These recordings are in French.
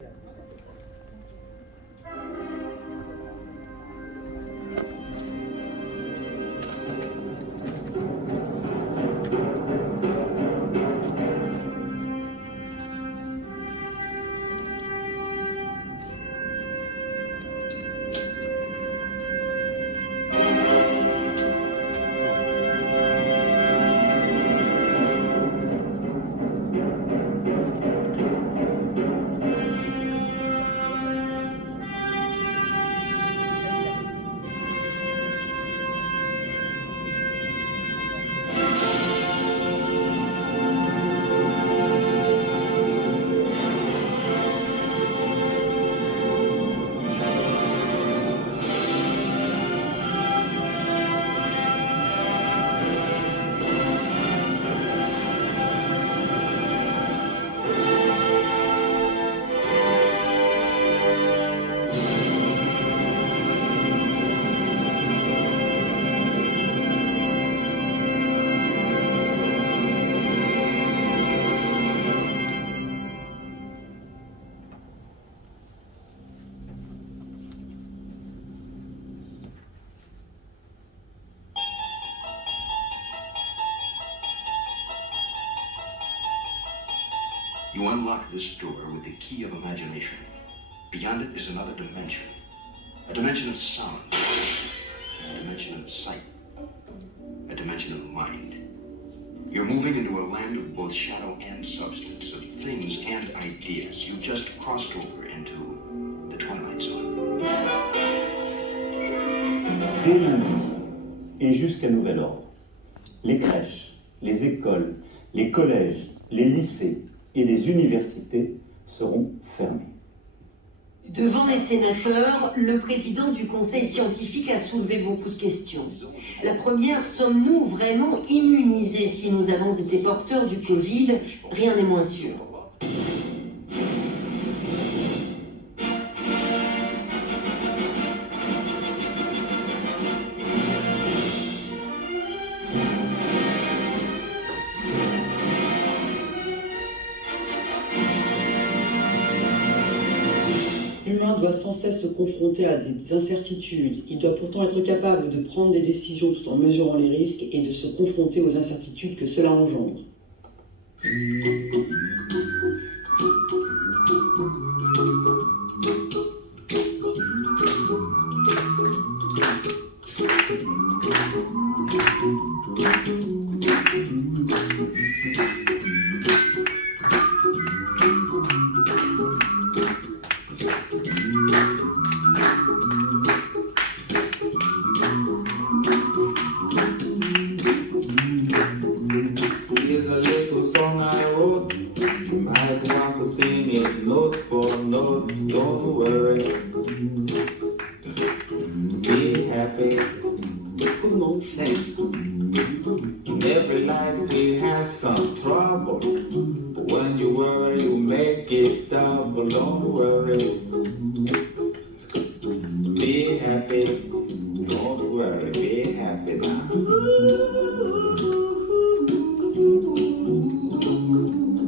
You unlock this door with the key of imagination. Beyond it is another dimension. A dimension of sound. A dimension of sight. A dimension of mind. You're moving into a land of both shadow and substance, of things and ideas. You just crossed over into the Twilight Zone. Dès lundi et jusqu'à nouvel ordre, les crèches, les écoles, les collèges, les lycées et les universités seront fermés. Devant les sénateurs, le président du conseil scientifique a soulevé beaucoup de questions. La première, sommes-nous vraiment immunisés si nous avons été porteurs du Covid? Rien n'est moins sûr. L'humain doit sans cesse se confronter à des incertitudes. Il doit pourtant être capable de prendre des décisions tout en mesurant les risques et de se confronter aux incertitudes que cela engendre. Here's a little song I wrote. You might want to sing it note for note. Don't worry. Be happy. Comment faire? In every life we have some trouble. But when you worry, you make it double. Don't worry. Be happy. Don't worry. Be happy now.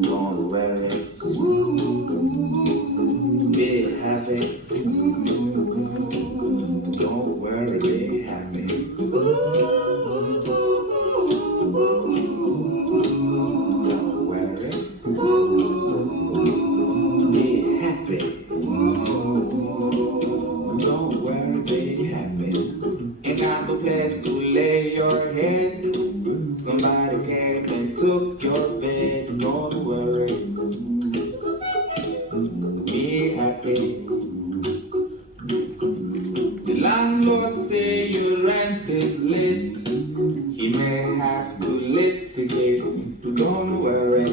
Don't worry. Be happy. Don't worry, be happy. Don't worry. Be happy. Don't worry, be happy. Ain't got no place to lay your head. Somebody came and took your bed. Don't worry. Be happy. The landlord say your rent is late. He may have to litigate. Don't worry.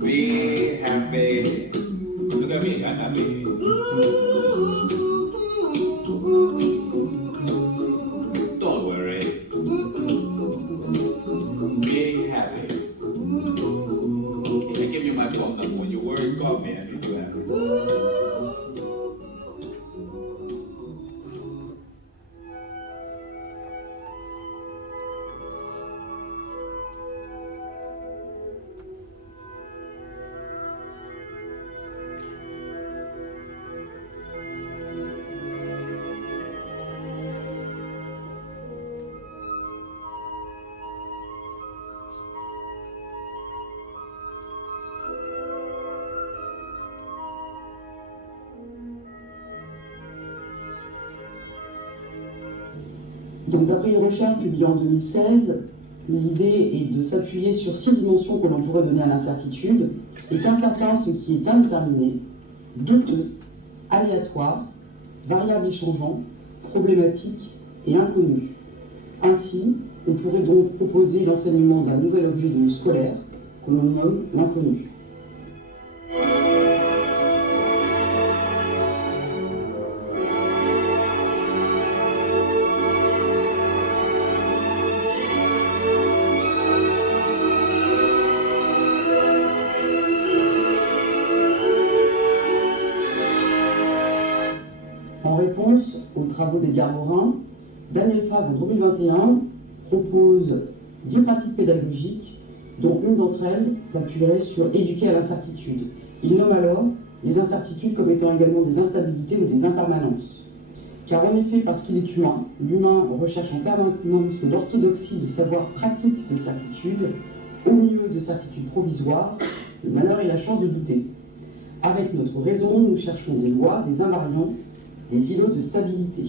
Be happy. Look at me, I'm happy. Don't worry. Be happy. Hey, give me my phone number. When you worry, call me. I need you happy. Donc d'après une recherche publiée en 2016, l'idée est de s'appuyer sur 6 dimensions que l'on pourrait donner à l'incertitude, est incertain ce qui est indéterminé, douteux, aléatoire, variable et changeant, problématique et inconnu. Ainsi, on pourrait donc proposer l'enseignement d'un nouvel objet de scolaire que l'on nomme l'inconnu. En réponse aux travaux d'Edgar Morin, Daniel Fabre en 2021 propose 10 pratiques pédagogiques dont une d'entre elles s'appuierait sur éduquer à l'incertitude. Il nomme alors les incertitudes comme étant également des instabilités ou des impermanences. Car en effet, parce qu'il est humain, l'humain recherche en permanence l'orthodoxie de savoir pratique de certitude, au milieu de certitudes provisoires, le malheur et la chance de douter. Avec notre raison, nous cherchons des lois, des invariants, des îlots de stabilité.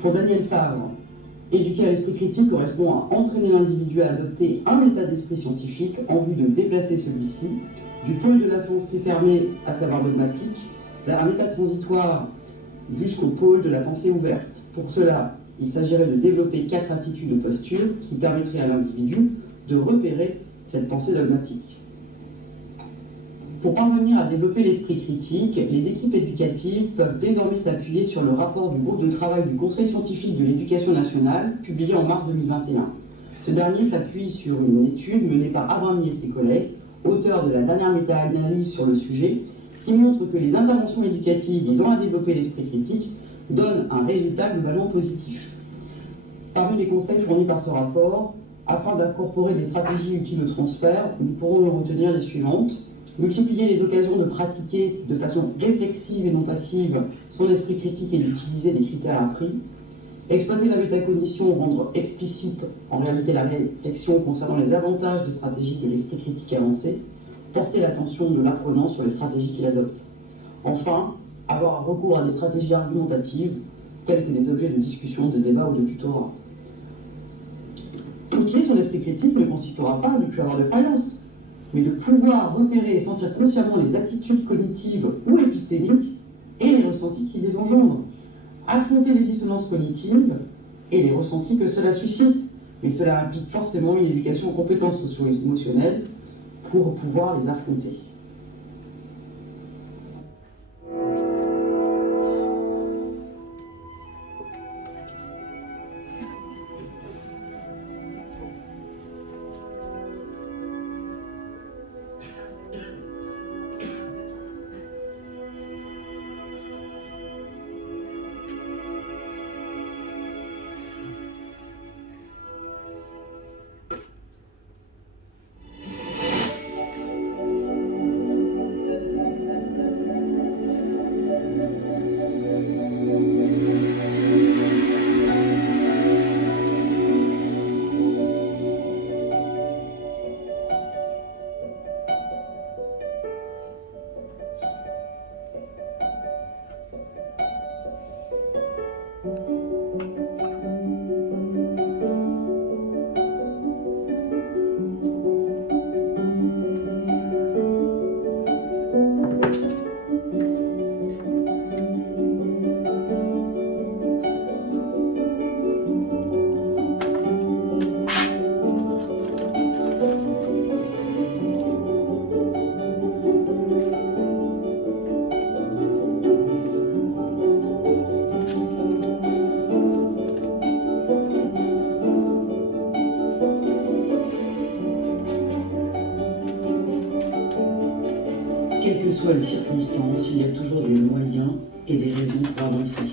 Pour Daniel Fabre, éduquer à l'esprit critique correspond à entraîner l'individu à adopter un état d'esprit scientifique en vue de déplacer celui-ci du pôle de la pensée fermée, à savoir dogmatique, vers un état transitoire jusqu'au pôle de la pensée ouverte. Pour cela, il s'agirait de développer 4 attitudes ou postures qui permettraient à l'individu de repérer cette pensée dogmatique. Pour parvenir à développer l'esprit critique, les équipes éducatives peuvent désormais s'appuyer sur le rapport du groupe de travail du Conseil scientifique de l'éducation nationale, publié en mars 2021. Ce dernier s'appuie sur une étude menée par Abrami et ses collègues, auteurs de la dernière méta-analyse sur le sujet, qui montre que les interventions éducatives visant à développer l'esprit critique donnent un résultat globalement positif. Parmi les conseils fournis par ce rapport, afin d'incorporer des stratégies utiles au transfert, nous pourrons retenir les suivantes. Multiplier les occasions de pratiquer de façon réflexive et non passive son esprit critique et d'utiliser des critères appris. Exploiter la métacognition, rendre explicite en réalité la réflexion concernant les avantages des stratégies de l'esprit critique avancé. Porter l'attention de l'apprenant sur les stratégies qu'il adopte. Enfin, avoir un recours à des stratégies argumentatives telles que les objets de discussion, de débat ou de tutorat. Outiller son esprit critique ne consistera pas à ne plus avoir de croyances, mais de pouvoir repérer et sentir consciemment les attitudes cognitives ou épistémiques et les ressentis qui les engendrent. Affronter les dissonances cognitives et les ressentis que cela suscite. Mais cela implique forcément une éducation aux compétences socio-émotionnelles pour pouvoir les affronter. Quelles que soient les circonstances, il y a toujours des moyens et des raisons pour avancer.